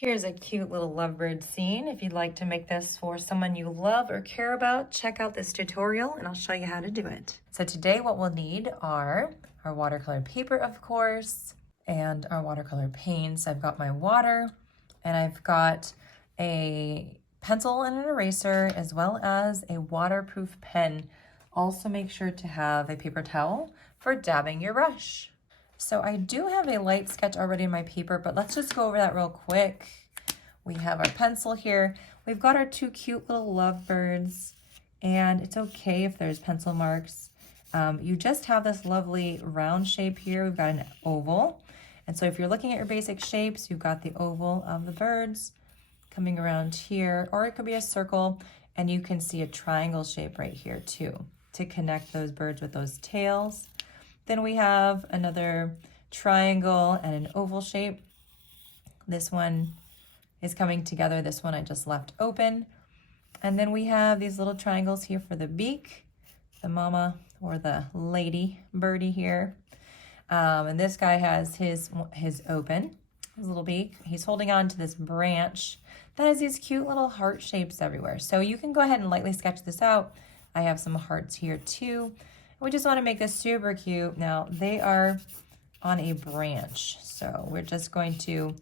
Here's a cute little lovebird scene. If you'd like to make this for someone you love or care about, check out this tutorial and I'll show you how to do it. So today what we'll need are our watercolor paper, of course, and our watercolor paints. I've got my water and I've got a pencil and an eraser as well as a waterproof pen. Also make sure to have a paper towel for dabbing your brush. So I do have a light sketch already in my paper, but let's just go over that real quick. We have our pencil here. We've got our two cute little lovebirds, and it's okay if there's pencil marks. You just have this lovely round shape here. We've got an oval. And so if you're looking at your basic shapes, you've got the oval of the birds coming around here, or it could be a circle, and you can see a triangle shape right here too to connect those birds with those tails. Then we have another triangle and an oval shape. This one is coming together. This one I just left open. And then we have these little triangles here for the beak, the mama or the lady birdie here. And this guy has his open, his little beak. He's holding on to this branch that has these cute little heart shapes everywhere. So you can go ahead and lightly sketch this out. I have some hearts here too. We just want to make this super cute. Now they are on a branch, so we're just going to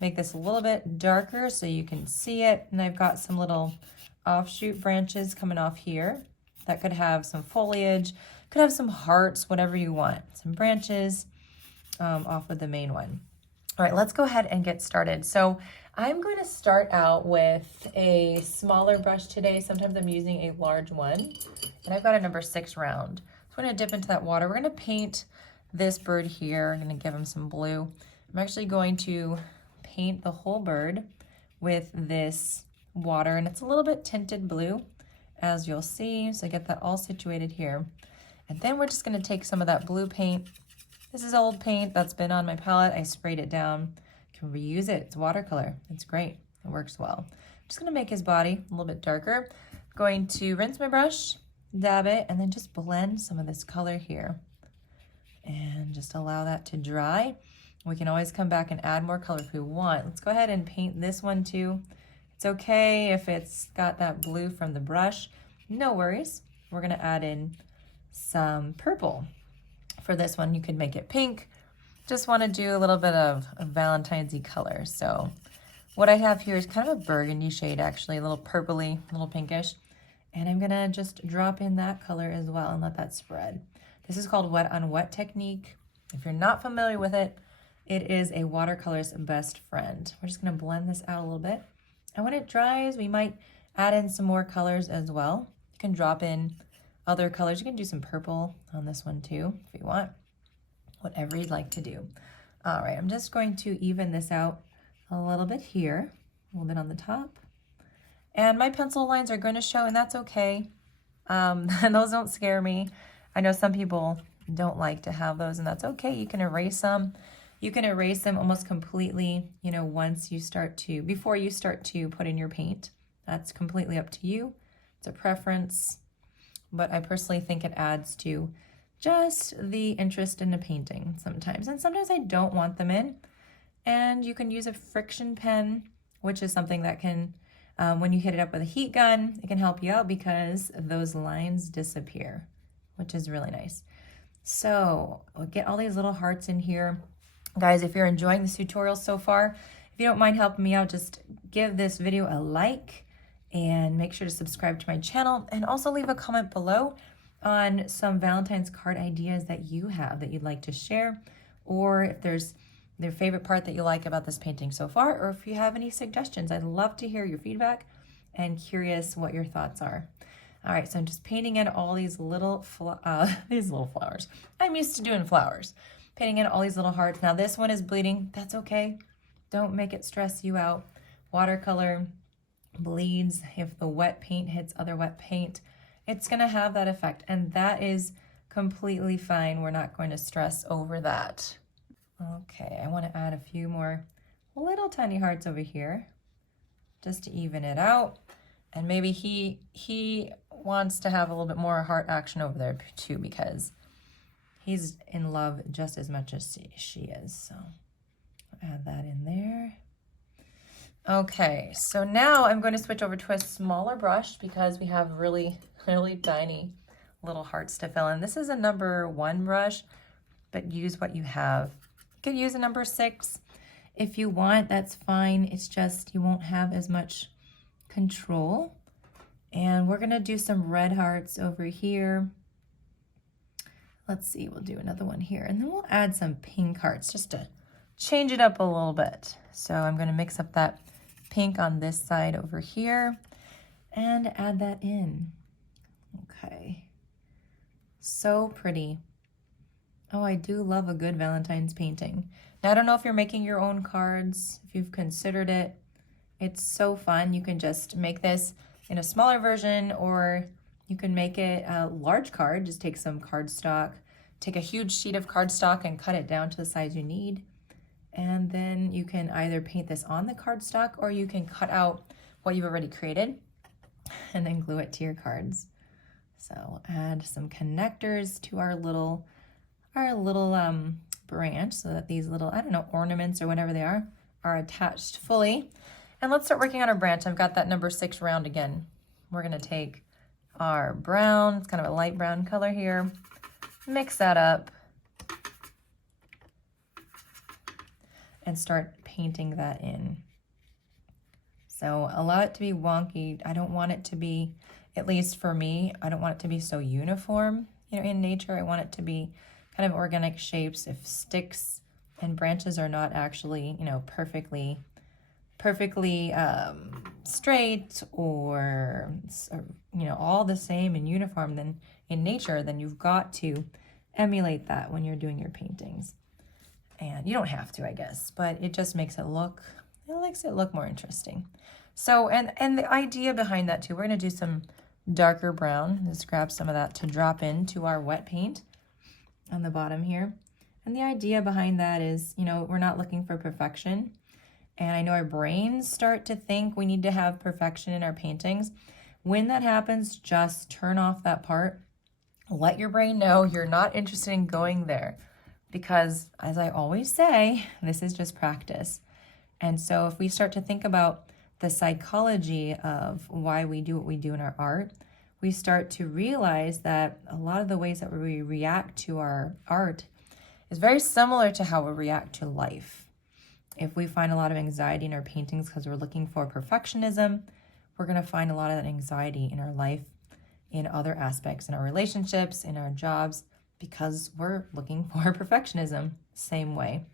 make this a little bit darker so you can see it. And I've got some little offshoot branches coming off here that could have some foliage, could have some hearts, whatever you want. Some branches off of the main one. All right, let's go ahead and get started. So I'm going to start out with a smaller brush today. Sometimes I'm using a large one, and I've got a number 6 round. So I'm going to dip into that water. We're going to paint this bird here. I'm going to give him some blue. I'm actually going to paint the whole bird with this water, and it's a little bit tinted blue, as you'll see. So get that all situated here. And then we're just going to take some of that blue paint. This is old paint that's been on my palette. I sprayed it down. You can reuse it. It's watercolor. It's great. It works well. I'm just going to make his body a little bit darker. I'm going to rinse my brush, dab it, and then just blend some of this color here. And just allow that to dry. We can always come back and add more color if we want. Let's go ahead and paint this one too. It's okay if it's got that blue from the brush. No worries. We're going to add in some purple. For this one, you could make it pink. Just want to do a little bit of a Valentines-y color. So what I have here is kind of a burgundy shade, actually, a little purpley, a little pinkish. And I'm gonna just drop in that color as well and let that spread. This is called wet on wet technique. If you're not familiar with it, it is a watercolor's best friend. We're just gonna blend this out a little bit. And when it dries, we might add in some more colors as well. You can drop in other colors. You can do some purple on this one too, if you want. Whatever you'd like to do. All right, I'm just going to even this out a little bit here, a little bit on the top. And my pencil lines are going to show, and that's okay. And those don't scare me. I know some people don't like to have those, and that's okay. You can erase them. You can erase them almost completely, you know, before you start to put in your paint. That's completely up to you. It's a preference, but I personally think it adds to just the interest in a painting sometimes. And sometimes I don't want them in. And you can use a friction pen, which is something that can, when you hit it up with a heat gun, it can help you out because those lines disappear, which is really nice. So we'll get all these little hearts in here. Guys, if you're enjoying this tutorial so far, if you don't mind helping me out, just give this video a like and make sure to subscribe to my channel, and also leave a comment below on some Valentine's card ideas that you have that you'd like to share, or if there's their favorite part that you like about this painting so far, or if you have any suggestions. I'd love to hear your feedback and curious what your thoughts are. All right, so I'm just painting in all these little flowers. I'm used to doing flowers. Painting in all these little hearts. Now this one is bleeding. That's okay. Don't make it stress you out. Watercolor bleeds. If the wet paint hits other wet paint, it's gonna have that effect, and that is completely fine. We're not going to stress over that. Okay, I want to add a few more little tiny hearts over here just to even it out. And maybe he wants to have a little bit more heart action over there too, because he's in love just as much as she is. So I'll add that in there. Okay, so now I'm going to switch over to a smaller brush because we have really, really tiny little hearts to fill in. This is a number 1 brush, but use what you have. You could use a number 6 if you want, that's fine. It's just you won't have as much control. And we're gonna do some red hearts over here. Let's see, we'll do another one here. And then we'll add some pink hearts just to change it up a little bit. So I'm gonna mix up that pink on this side over here and add that in. Okay, so pretty. Oh, I do love a good Valentine's painting. Now, I don't know if you're making your own cards, if you've considered it. It's so fun. You can just make this in a smaller version, or you can make it a large card. Just take some cardstock, take a huge sheet of cardstock and cut it down to the size you need. And then you can either paint this on the cardstock, or you can cut out what you've already created and then glue it to your cards. So add some connectors to our little branch so that these little, I don't know, ornaments or whatever they are attached fully. And let's start working on our branch. I've got that number 6 round again. We're gonna take our brown, it's kind of a light brown color here, mix that up, and start painting that in. So allow it to be wonky. I don't want it to be, at least for me, I don't want it to be so uniform, in nature. I want it to be kind of organic shapes. If sticks and branches are not actually, perfectly straight or all the same and uniform then in nature, then you've got to emulate that when you're doing your paintings. And you don't have to, I guess, but it just makes it look more interesting. So, and the idea behind that too, we're gonna do some darker brown. Just grab some of that to drop into our wet paint on the bottom here. And the idea behind that is, we're not looking for perfection. And I know our brains start to think we need to have perfection in our paintings. When that happens, just turn off that part. Let your brain know you're not interested in going there. Because as I always say, this is just practice. And so if we start to think about the psychology of why we do what we do in our art, we start to realize that a lot of the ways that we react to our art is very similar to how we react to life. If we find a lot of anxiety in our paintings because we're looking for perfectionism, we're going to find a lot of that anxiety in our life, in other aspects, in our relationships, in our jobs, because we're looking for perfectionism, same way.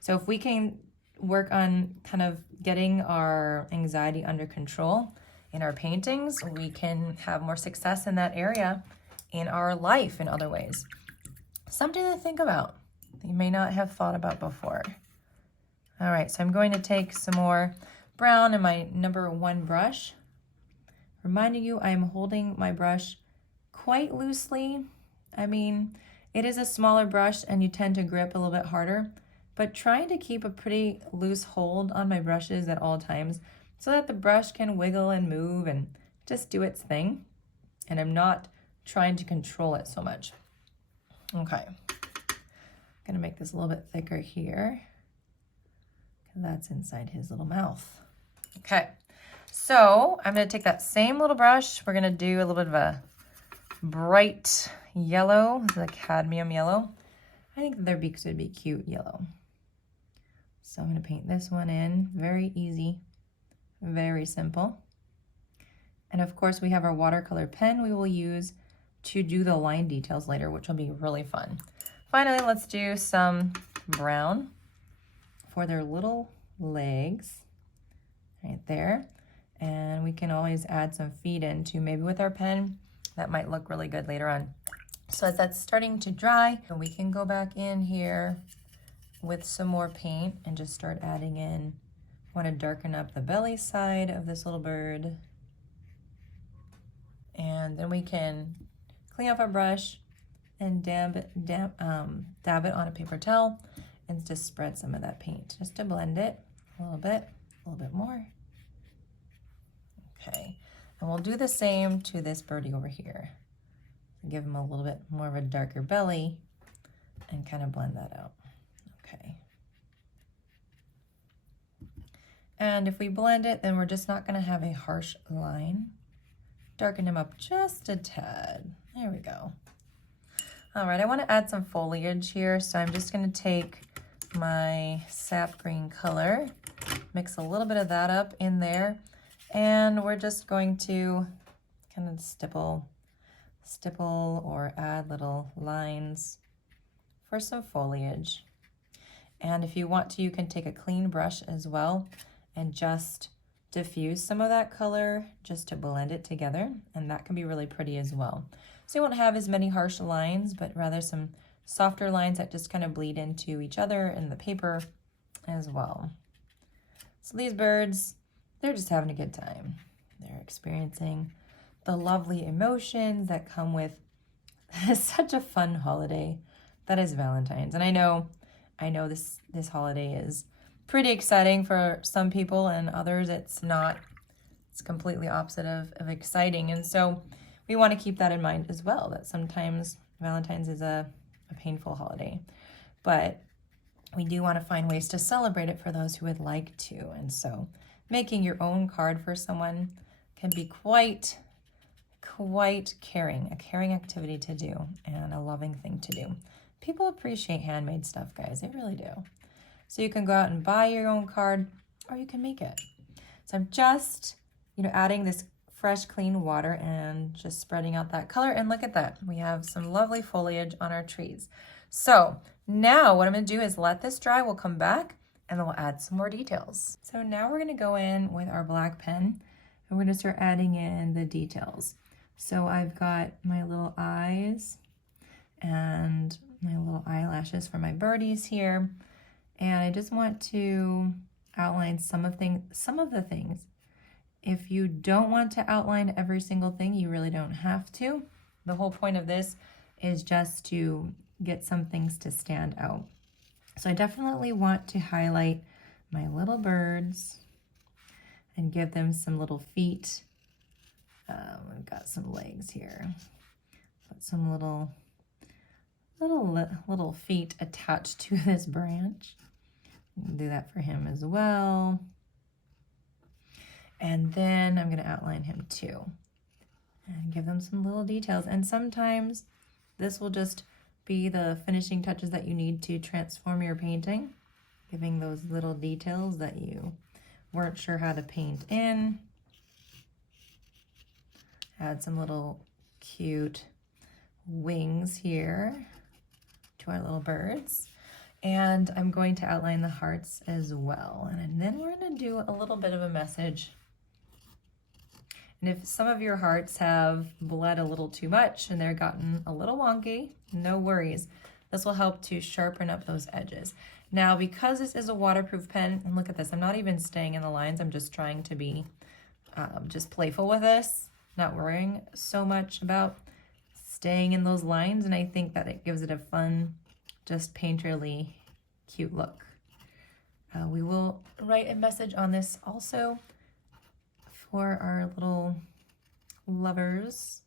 So if we can work on kind of getting our anxiety under control in our paintings, we can have more success in that area in our life in other ways. Something to think about that you may not have thought about before. All right, so I'm going to take some more brown in my number 1 brush. Reminding you, I'm holding my brush quite loosely. I mean, it is a smaller brush and you tend to grip a little bit harder, but trying to keep a pretty loose hold on my brushes at all times so that the brush can wiggle and move and just do its thing. And I'm not trying to control it so much. Okay, I'm gonna make this a little bit thicker here. That's inside his little mouth. Okay, so I'm gonna take that same little brush. We're gonna do a little bit of a bright yellow, this is a cadmium yellow. I think their beaks would be cute yellow. So I'm gonna paint this one in, very easy, very simple. And of course we have our watercolor pen we will use to do the line details later, which will be really fun. Finally, let's do some brown for their little legs right there. And we can always add some feet into maybe with our pen. That might look really good later on. So as that's starting to dry, we can go back in here with some more paint and just start adding in. I want to darken up the belly side of this little bird. And then we can clean off our brush and dab it on a paper towel and just spread some of that paint just to blend it a little bit more. Okay, and we'll do the same to this birdie over here. Give him a little bit more of a darker belly and kind of blend that out. Okay. And if we blend it, then we're just not gonna have a harsh line. Darken him up just a tad. There we go. All right, I wanna add some foliage here, so I'm just gonna take my sap green color, mix a little bit of that up in there, and we're just going to kind of stipple or add little lines for some foliage. And if you want to, you can take a clean brush as well and just diffuse some of that color just to blend it together, and that can be really pretty as well. So you won't have as many harsh lines, but rather some softer lines that just kind of bleed into each other in the paper as well. So these birds, they're just having a good time. They're experiencing the lovely emotions that come with such a fun holiday that is Valentine's. And I know this holiday is pretty exciting for some people, and others it's not. It's completely opposite of exciting. And so we want to keep that in mind as well, that sometimes Valentine's is a painful holiday, but we do want to find ways to celebrate it for those who would like to. And so making your own card for someone can be quite caring, a caring activity to do and a loving thing to do. People appreciate handmade stuff, guys. They really do. So you can go out and buy your own card, or you can make it. So I'm just, adding this fresh, clean water and just spreading out that color. And look at that. We have some lovely foliage on our trees. So now what I'm going to do is let this dry. We'll come back and then we'll add some more details. So now we're going to go in with our black pen and we're going to start adding in the details. So I've got my little eyes and my little eyelashes for my birdies here. And I just want to outline some of the things. If you don't want to outline every single thing, you really don't have to. The whole point of this is just to get some things to stand out. So I definitely want to highlight my little birds and give them some little feet. We've got some legs here. Put some little feet attached to this branch. Do that for him as well. And then I'm going to outline him too and give them some little details. And sometimes this will just be the finishing touches that you need to transform your painting, giving those little details that you weren't sure how to paint in. Add some little cute wings here to our little birds. And I'm going to outline the hearts as well. And then we're going to do a little bit of a message. And if some of your hearts have bled a little too much and they're gotten a little wonky, no worries. This will help to sharpen up those edges. Now, because this is a waterproof pen, and look at this, I'm not even staying in the lines. I'm just trying to be just playful with this, not worrying so much about staying in those lines. And I think that it gives it a fun, just painterly, cute look. We will write a message on this also for our little lovers,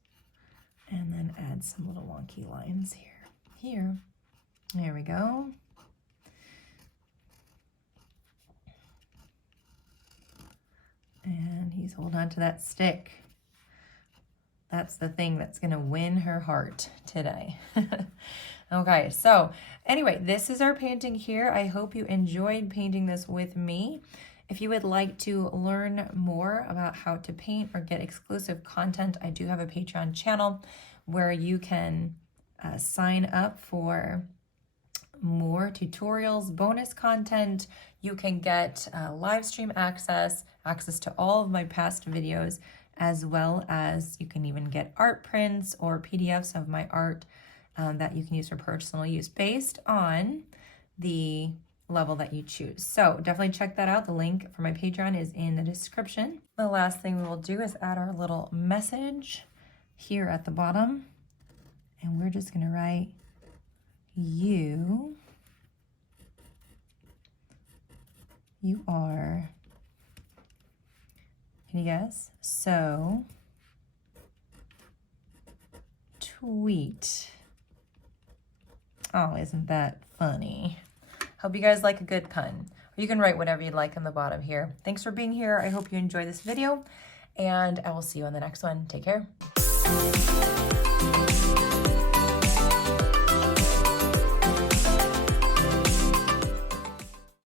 and then add some little wonky lines here. There we go. And he's holding on to that stick. That's the thing that's gonna win her heart today. Okay, so anyway, this is our painting here. I hope you enjoyed painting this with me. If you would like to learn more about how to paint or get exclusive content, I do have a Patreon channel where you can sign up for more tutorials, bonus content. You can get live stream access to all of my past videos, as well as you can even get art prints or PDFs of my art that you can use for personal use based on the level that you choose. So definitely check that out. The link for my Patreon is in the description. The last thing we will do is add our little message here at the bottom. And we're just gonna write, you are, can you guess? So tweet. Oh, isn't that funny? Hope you guys like a good pun. you can write whatever you'd like on the bottom here. Thanks for being here. I hope you enjoy this video, and I will see you on the next one. Take care.